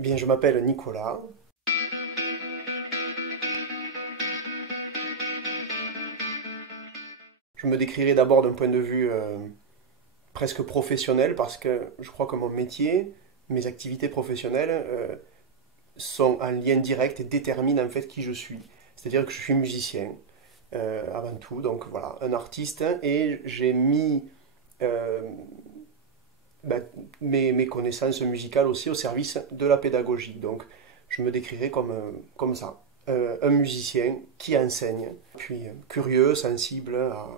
Bien, je m'appelle Nicolas. Je me décrirai d'abord d'un point de vue presque professionnel parce que je crois que mon métier, mes activités professionnelles sont en lien direct et déterminent en fait qui je suis. C'est-à-dire que je suis musicien avant tout, donc voilà, un artiste et j'ai mis euh, ben, mes connaissances musicales aussi au service de la pédagogie. Donc je me décrirai comme ça. Un musicien qui enseigne, puis curieux, sensible à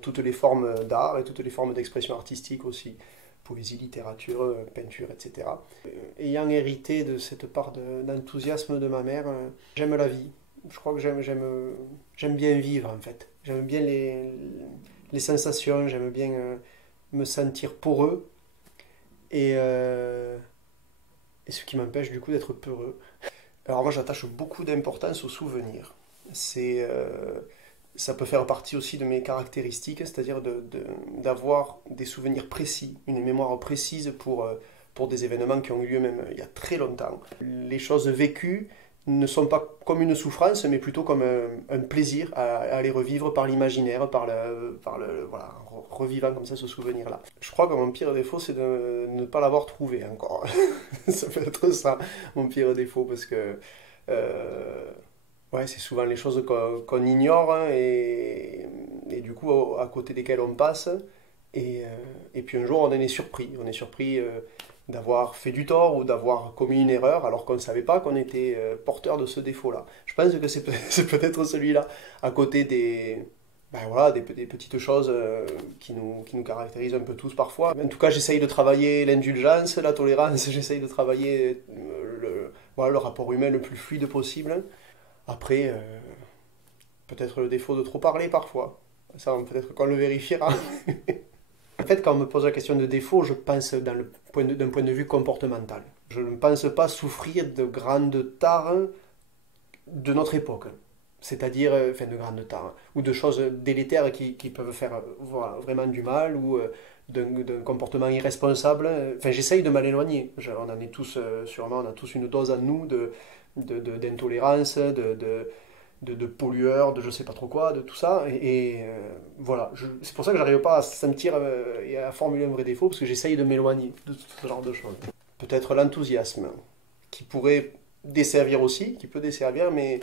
toutes les formes d'art et toutes les formes d'expression artistique aussi, poésie, littérature, peinture, etc. Ayant hérité de cette part d'enthousiasme de ma mère, j'aime la vie. Je crois que j'aime bien vivre en fait. J'aime bien les sensations, j'aime bien me sentir poreux et, et ce qui m'empêche du coup d'être peureux. Alors moi j'attache beaucoup d'importance aux souvenirs. C'est Ça peut faire partie aussi de mes caractéristiques, c'est-à-dire d'avoir des souvenirs précis, une mémoire précise pour des événements qui ont eu lieu même il y a très longtemps. Les choses vécues ne sont pas comme une souffrance, mais plutôt comme un plaisir à les revivre par l'imaginaire, voilà, en revivant comme ça ce souvenir-là. Je crois que mon pire défaut, c'est de ne pas l'avoir trouvé encore. Ça peut être ça, mon pire défaut, parce que euh, ouais, c'est souvent les choses qu'on ignore hein, et du coup à côté desquelles on passe. Et, euh, et puis un jour on en est surpris. On est surpris d'avoir fait du tort ou d'avoir commis une erreur alors qu'on ne savait pas qu'on était porteur de ce défaut-là. Je pense que c'est peut-être celui-là, à côté ben voilà, des petites choses qui nous caractérisent un peu tous parfois. En tout cas, j'essaye de travailler l'indulgence, la tolérance, j'essaye de travailler voilà, le rapport humain le plus fluide possible. Après, peut-être le défaut de trop parler parfois. Ça, peut-être qu'on le vérifiera. En fait, quand on me pose la question de défaut, je pense d'un point de vue comportemental. Je ne pense pas souffrir de grandes tares de notre époque. C'est-à-dire, enfin, de grandes tares, ou de choses délétères qui peuvent faire voilà, vraiment du mal, ou d'un comportement irresponsable. Enfin, j'essaye de m'en éloigner. On en est tous, sûrement, on a tous une dose en nous d'intolérance, de pollueurs, de je sais pas trop quoi, de tout ça. Voilà, c'est pour ça que j'arrive pas à sentir et à formuler un vrai défaut, parce que j'essaye de m'éloigner de tout ce genre de choses. Peut-être l'enthousiasme, qui pourrait desservir aussi, qui peut desservir, mais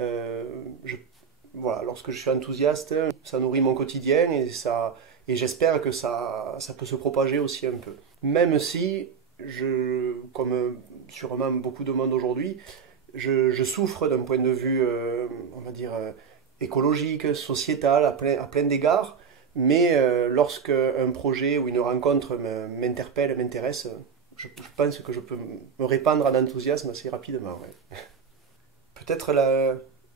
euh, je, voilà, lorsque je suis enthousiaste, ça nourrit mon quotidien et j'espère que ça peut se propager aussi un peu. Même si, comme sûrement beaucoup de monde aujourd'hui, je souffre d'un point de vue, on va dire, écologique, sociétal, à plein d'égards, mais lorsque un projet ou une rencontre m'interpelle, m'intéresse, je pense que je peux me répandre en enthousiasme assez rapidement. Ouais. Peut-être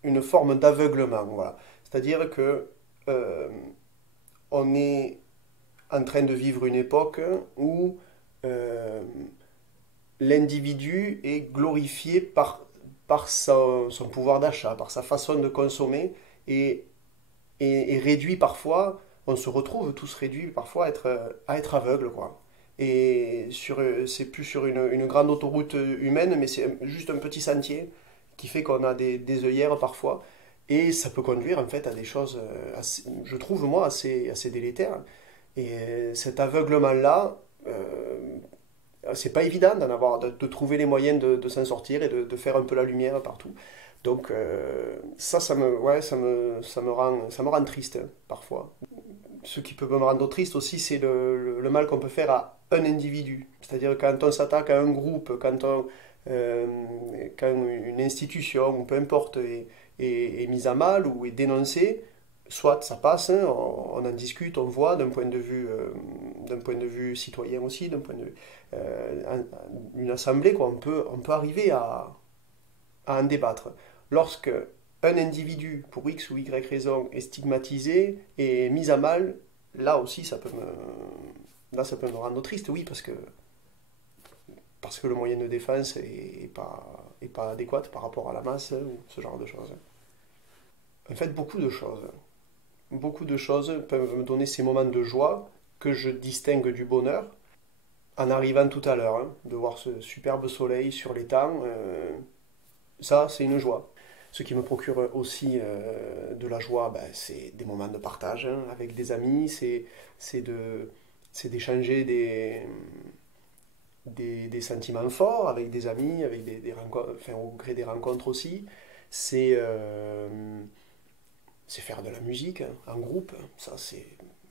une forme d'aveuglement, voilà. C'est-à-dire que euh, on est en train de vivre une époque où euh, l'individu est glorifié par son pouvoir d'achat, par sa façon de consommer, et, et réduit parfois, on se retrouve tous réduits parfois à être aveugle, quoi. Et c'est plus sur une grande autoroute humaine, mais c'est juste un petit sentier qui fait qu'on a des œillères parfois. Et ça peut conduire en fait à des choses, je trouve moi, assez délétères. Et cet aveuglement-là, c'est pas évident de trouver les moyens de s'en sortir et de faire un peu la lumière partout. Donc ouais, ça me rend triste hein, parfois. Ce qui peut me rendre triste aussi, c'est le mal qu'on peut faire à un individu. C'est-à-dire quand on s'attaque à un groupe, euh, quand une institution, ou peu importe, est mise à mal ou est dénoncée, soit ça passe, hein, on en discute, on voit d'un point de vue citoyen aussi, d'un point de vue une assemblée, quoi, on peut arriver à en débattre. Lorsque un individu, pour X ou Y raison, est stigmatisé et mis à mal, là aussi ça peut me rendre triste, oui, parce que le moyen de défense est pas adéquat par rapport à la masse ou ce genre de choses. En fait, beaucoup de choses peuvent me donner ces moments de joie que je distingue du bonheur, en arrivant tout à l'heure, hein, de voir ce superbe soleil sur l'étang, ça, c'est une joie. Ce qui me procure aussi de la joie, ben, c'est des moments de partage hein, avec des amis, c'est de, c'est d'échanger des sentiments forts avec des amis, avec des rencontres, enfin, au gré des rencontres aussi. C'est c'est faire de la musique hein, en groupe. Ça, c'est,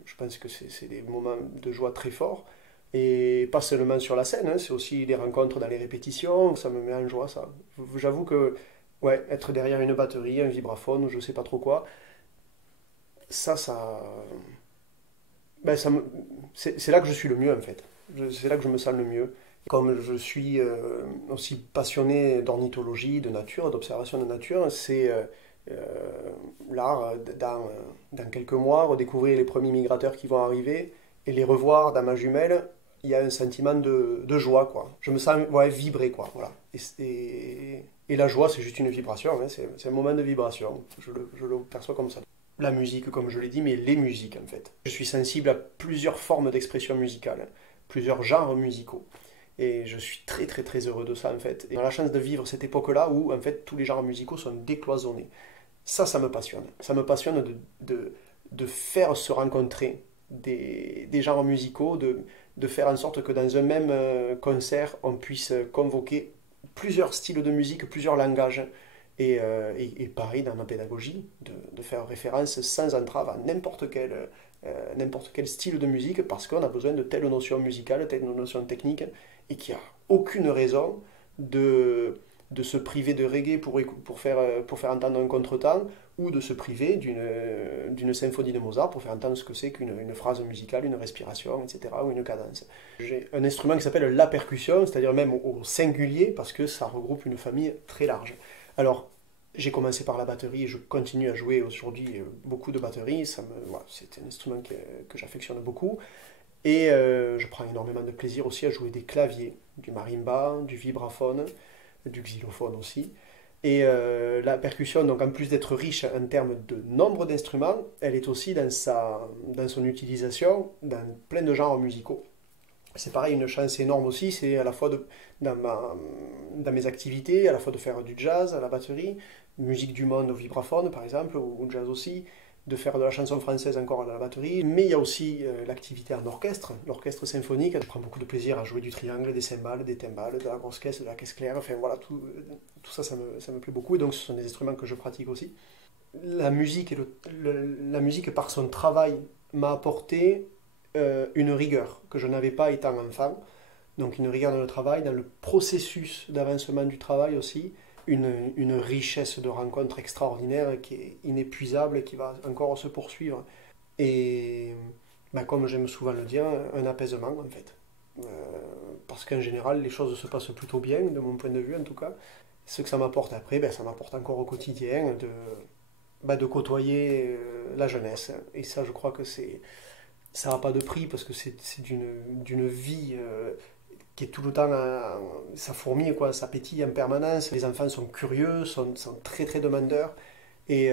je pense que c'est des moments de joie très forts. Et pas seulement sur la scène, hein, c'est aussi les rencontres dans les répétitions, ça me met en joie, ça. J'avoue que, ouais, être derrière une batterie, un vibraphone ou je sais pas trop quoi, ça, ben, c'est là que je suis le mieux en fait. C'est là que je me sens le mieux. Comme je suis aussi passionné d'ornithologie, de nature, d'observation de nature, c'est là, dans quelques mois, redécouvrir les premiers migrateurs qui vont arriver et les revoir dans ma jumelle, il y a un sentiment de joie, quoi. Je me sens ouais, vibrer, quoi. Voilà. Et la joie, c'est juste une vibration, hein, c'est un moment de vibration. Je le perçois comme ça. La musique, comme je l'ai dit, mais les musiques, en fait. Je suis sensible à plusieurs formes d'expression musicale, plusieurs genres musicaux. Et je suis très très très heureux de ça en fait. Et on a la chance de vivre cette époque-là où en fait tous les genres musicaux sont décloisonnés. Ça me passionne. Ça me passionne de faire se rencontrer des genres musicaux, de faire en sorte que dans un même concert, on puisse convoquer plusieurs styles de musique, plusieurs langages. Et pareil dans ma pédagogie, de faire référence sans entrave à n'importe quel style de musique parce qu'on a besoin de telle notion musicale, telle notion technique et qu'il n'y a aucune raison de se priver de reggae pour faire entendre un contretemps ou de se priver d'une symphonie de Mozart pour faire entendre ce que c'est qu'une phrase musicale, une respiration, etc., ou une cadence. J'ai un instrument qui s'appelle la percussion, c'est-à-dire même au singulier, parce que ça regroupe une famille très large. Alors, j'ai commencé par la batterie et je continue à jouer aujourd'hui beaucoup de batterie. Voilà, c'est un instrument que j'affectionne beaucoup. Et je prends énormément de plaisir aussi à jouer des claviers, du marimba, du vibraphone, du xylophone aussi. Et la percussion, donc en plus d'être riche en termes de nombre d'instruments, elle est aussi dans son utilisation dans plein de genres musicaux. C'est pareil, une chance énorme aussi, c'est à la fois dans mes activités, à la fois de faire du jazz à la batterie, musique du monde au vibraphone par exemple, ou jazz aussi, de faire de la chanson française encore à la batterie, mais il y a aussi l'activité en orchestre, l'orchestre symphonique. Je prends beaucoup de plaisir à jouer du triangle, des cymbales, des timbales, de la grosse caisse, de la caisse claire, enfin voilà, tout ça, ça me plaît beaucoup, et donc ce sont des instruments que je pratique aussi. La musique, la musique par son travail m'a apporté une rigueur que je n'avais pas étant enfant, donc une rigueur dans le travail, dans le processus d'avancement du travail aussi, une richesse de rencontres extraordinaire qui est inépuisable et qui va encore se poursuivre. Et ben, comme j'aime souvent le dire, un apaisement en fait. Parce qu'en général, les choses se passent plutôt bien, de mon point de vue en tout cas. Ce que ça m'apporte après, ben, ça m'apporte encore au quotidien de côtoyer la jeunesse. Et ça, je crois que ça n'a pas de prix parce que c'est d'une vie qui est tout le temps, ça fourmille, quoi, ça pétille en permanence. Les enfants sont curieux, sont très très demandeurs. Et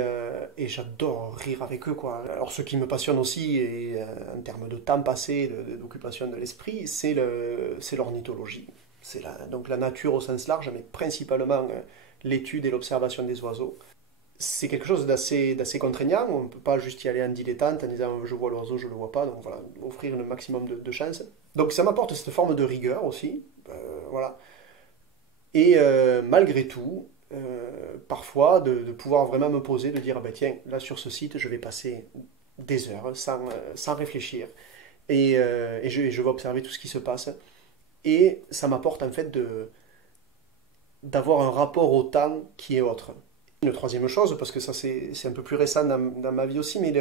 j'adore rire avec eux, quoi. Alors, ce qui me passionne aussi, et, en termes de temps passé, d'occupation de l'esprit, c'est l'ornithologie. Donc la nature au sens large, mais principalement l'étude et l'observation des oiseaux. C'est quelque chose d'assez contraignant. On ne peut pas juste y aller en dilettante en disant je vois l'oiseau, je ne le vois pas. Donc voilà, offrir le maximum de chances. Donc ça m'apporte cette forme de rigueur aussi. Voilà. Et malgré tout, parfois de pouvoir vraiment me poser, de dire, ah ben, tiens, là sur ce site, je vais passer des heures sans réfléchir. Et je vais observer tout ce qui se passe. Et ça m'apporte en fait d'avoir un rapport au temps qui est autre. Une troisième chose, parce que ça c'est un peu plus récent dans ma vie aussi, mais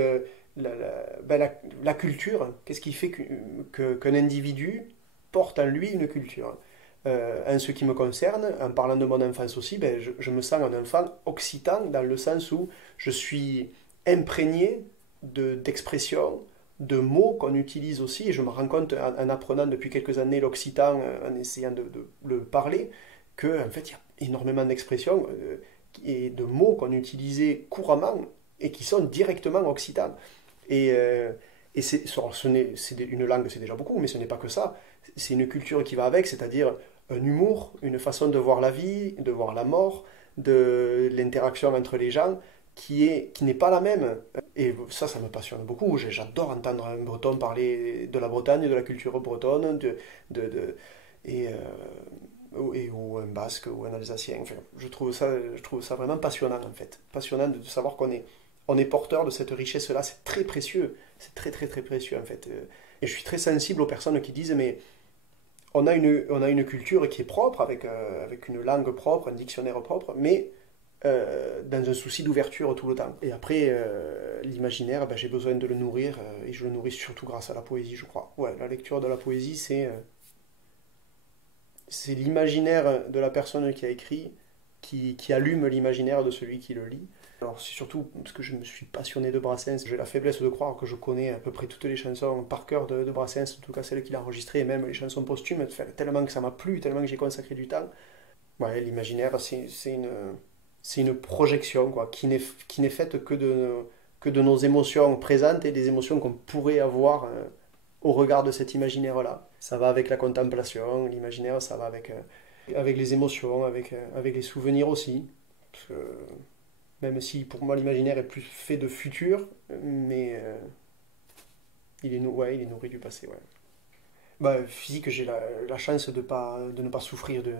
la culture, qu'est-ce qui fait qu'un individu porte en lui une culture? En ce qui me concerne, en parlant de mon enfance aussi, ben, je me sens un enfant occitan dans le sens où je suis imprégné d'expressions, de mots qu'on utilise aussi, et je me rends compte en apprenant depuis quelques années l'occitan, en essayant de le parler, qu'en en fait il y a énormément d'expressions et de mots qu'on utilisait couramment et qui sont directement occitans. Et c'est une langue, c'est déjà beaucoup, mais ce n'est pas que ça. c'est une culture qui va avec, c'est-à-dire un humour, une façon de voir la vie, de voir la mort, de l'interaction entre les gens, qui n'est pas la même. Et ça me passionne beaucoup. J'adore entendre un Breton parler de la Bretagne, de la culture bretonne, de, et, ou un Basque ou un Alsacien. Enfin, je trouve ça vraiment passionnant en fait. Passionnant de savoir on est porteur de cette richesse-là. C'est très précieux. C'est très très très précieux en fait. Et je suis très sensible aux personnes qui disent mais on a une culture qui est propre, avec une langue propre, un dictionnaire propre, mais dans un souci d'ouverture tout le temps. Et après, l'imaginaire, ben, j'ai besoin de le nourrir, et je le nourris surtout grâce à la poésie, je crois. Ouais, la lecture de la poésie, c'est l'imaginaire de la personne qui a écrit qui allume l'imaginaire de celui qui le lit. Alors c'est surtout parce que je me suis passionné de Brassens, j'ai la faiblesse de croire que je connais à peu près toutes les chansons par cœur de Brassens, en tout cas celles qu'il a enregistrées, et même les chansons posthumes, enfin, tellement que ça m'a plu, tellement que j'ai consacré du temps. Ouais, l'imaginaire, c'est une projection quoi, qui n'est faite que de nos émotions présentes et des émotions qu'on pourrait avoir au regard de cet imaginaire-là. Ça va avec la contemplation, l'imaginaire, ça va avec les émotions, avec les souvenirs aussi. Parce que même si pour moi l'imaginaire est plus fait de futur, mais ouais, il est nourri du passé. Ouais. Bah, physique, j'ai la chance de ne pas souffrir de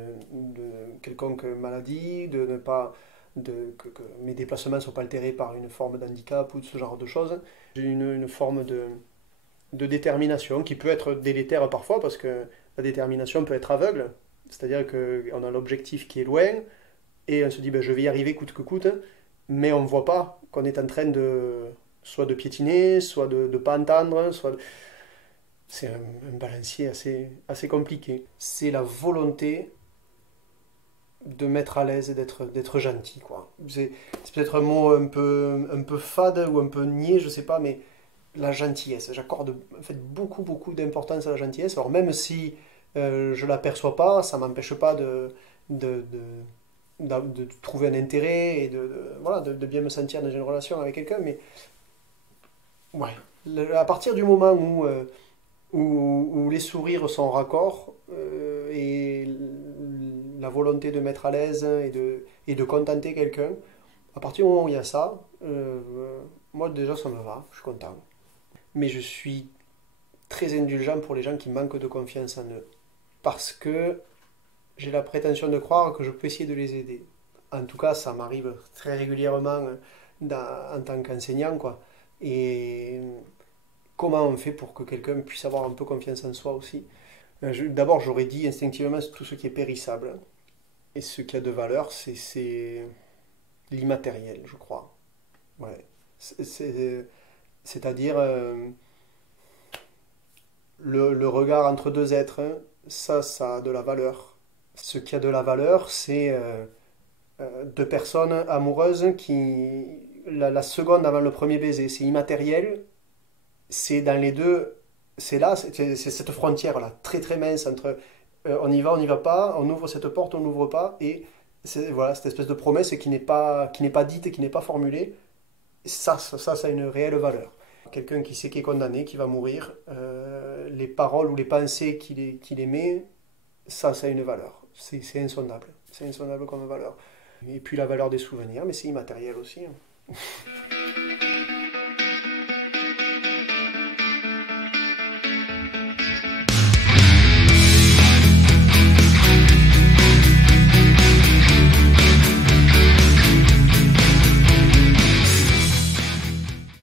quelconque maladie, de ne pas, que mes déplacements ne soient pas altérés par une forme d'handicap ou de ce genre de choses. J'ai une forme de détermination qui peut être délétère parfois parce que la détermination peut être aveugle. C'est-à-dire qu'on a l'objectif qui est loin et on se dit ben, je vais y arriver coûte que coûte, mais on ne voit pas qu'on est en train soit de piétiner, soit de ne pas entendre, c'est un balancier assez compliqué. C'est la volonté de mettre à l'aise et d'être gentil, quoi. C'est peut-être un mot un peu fade ou un peu niais, je sais pas, mais la gentillesse. J'accorde en fait beaucoup d'importance à la gentillesse. Alors même si je l'aperçois pas, ça m'empêche pas de, de trouver un intérêt et voilà, de bien me sentir dans une relation avec quelqu'un. Mais ouais, à partir du moment où les sourires sont raccords et la volonté de mettre à l'aise et de contenter quelqu'un, à partir du moment où il y a ça, moi déjà ça me va, je suis content. Mais je suis très indulgent pour les gens qui manquent de confiance en eux. Parce que j'ai la prétention de croire que je peux essayer de les aider. En tout cas, ça m'arrive très régulièrement en tant qu'enseignant, quoi. Et comment on fait pour que quelqu'un puisse avoir un peu confiance en soi aussi? D'abord, j'aurais dit instinctivement tout ce qui est périssable. Et ce qui a de valeur, c'est l'immatériel, je crois. Ouais. C'est-à-dire le regard entre deux êtres, hein, ça a de la valeur. Ce qui a de la valeur, c'est deux personnes amoureuses la seconde avant le premier baiser, c'est immatériel, c'est dans les deux, c'est là, c'est cette frontière-là, très très mince entre on y va pas, on ouvre cette porte, on n'ouvre pas, et c'est voilà, cette espèce de promesse qui n'est pas dite et qui n'est pas formulée, ça a une réelle valeur. Quelqu'un qui sait qu'il est condamné, qui va mourir, les paroles ou les pensées qu'il émet, ça a une valeur. C'est insondable. C'est insondable comme valeur. Et puis la valeur des souvenirs, mais c'est immatériel aussi, hein.